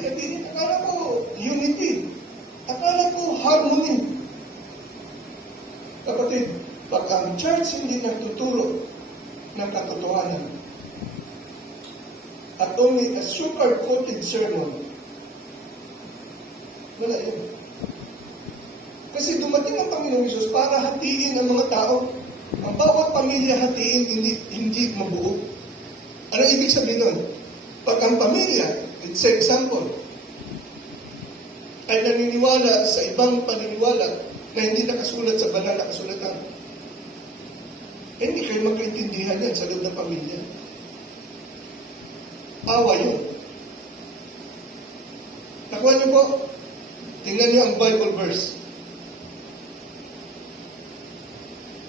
hati-hatiin. Akala ko unity. Akala ko harmony. Kapatid, pag ang church hindi nagtuturo ng katotohanan at only a sugar-coated sermon, wala yun. Kasi dumating ang Panginoong Hesus para hatiin ang mga tao. Ang bawat pamilya hatiin, hindi mabuo. Ano ibig sabihin nun? Pag ang pamilya, let's say example, ay naniniwala sa ibang paniniwala na hindi nakasulat sa banal na kasulatan, hindi kayo magkaintindihan yan sa loob ng pamilya. Awa yun. Nakuha niyo po? Tingnan niyo ang Bible verse.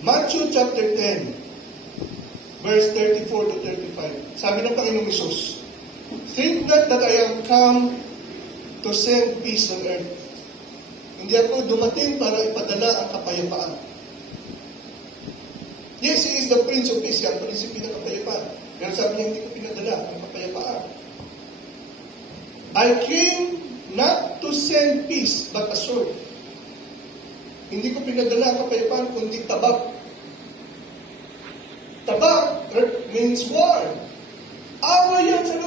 Matthew chapter 10, verse 34 to 35. Sabi ng Panginoong Hesus, "Think not that I am come to send peace on earth." Hindi ako dumating para ipadala ang kapayapaan. Yes, He is the Prince of Peace, ang prinsipe ng kapayapaan. Pero sabi niya, hindi ko pinadala ang kapayapaan. I came not to send peace, but a sword. Hindi ko pinadala ang kapayapaan, kundi tabak. Tabak means war. Away yan sa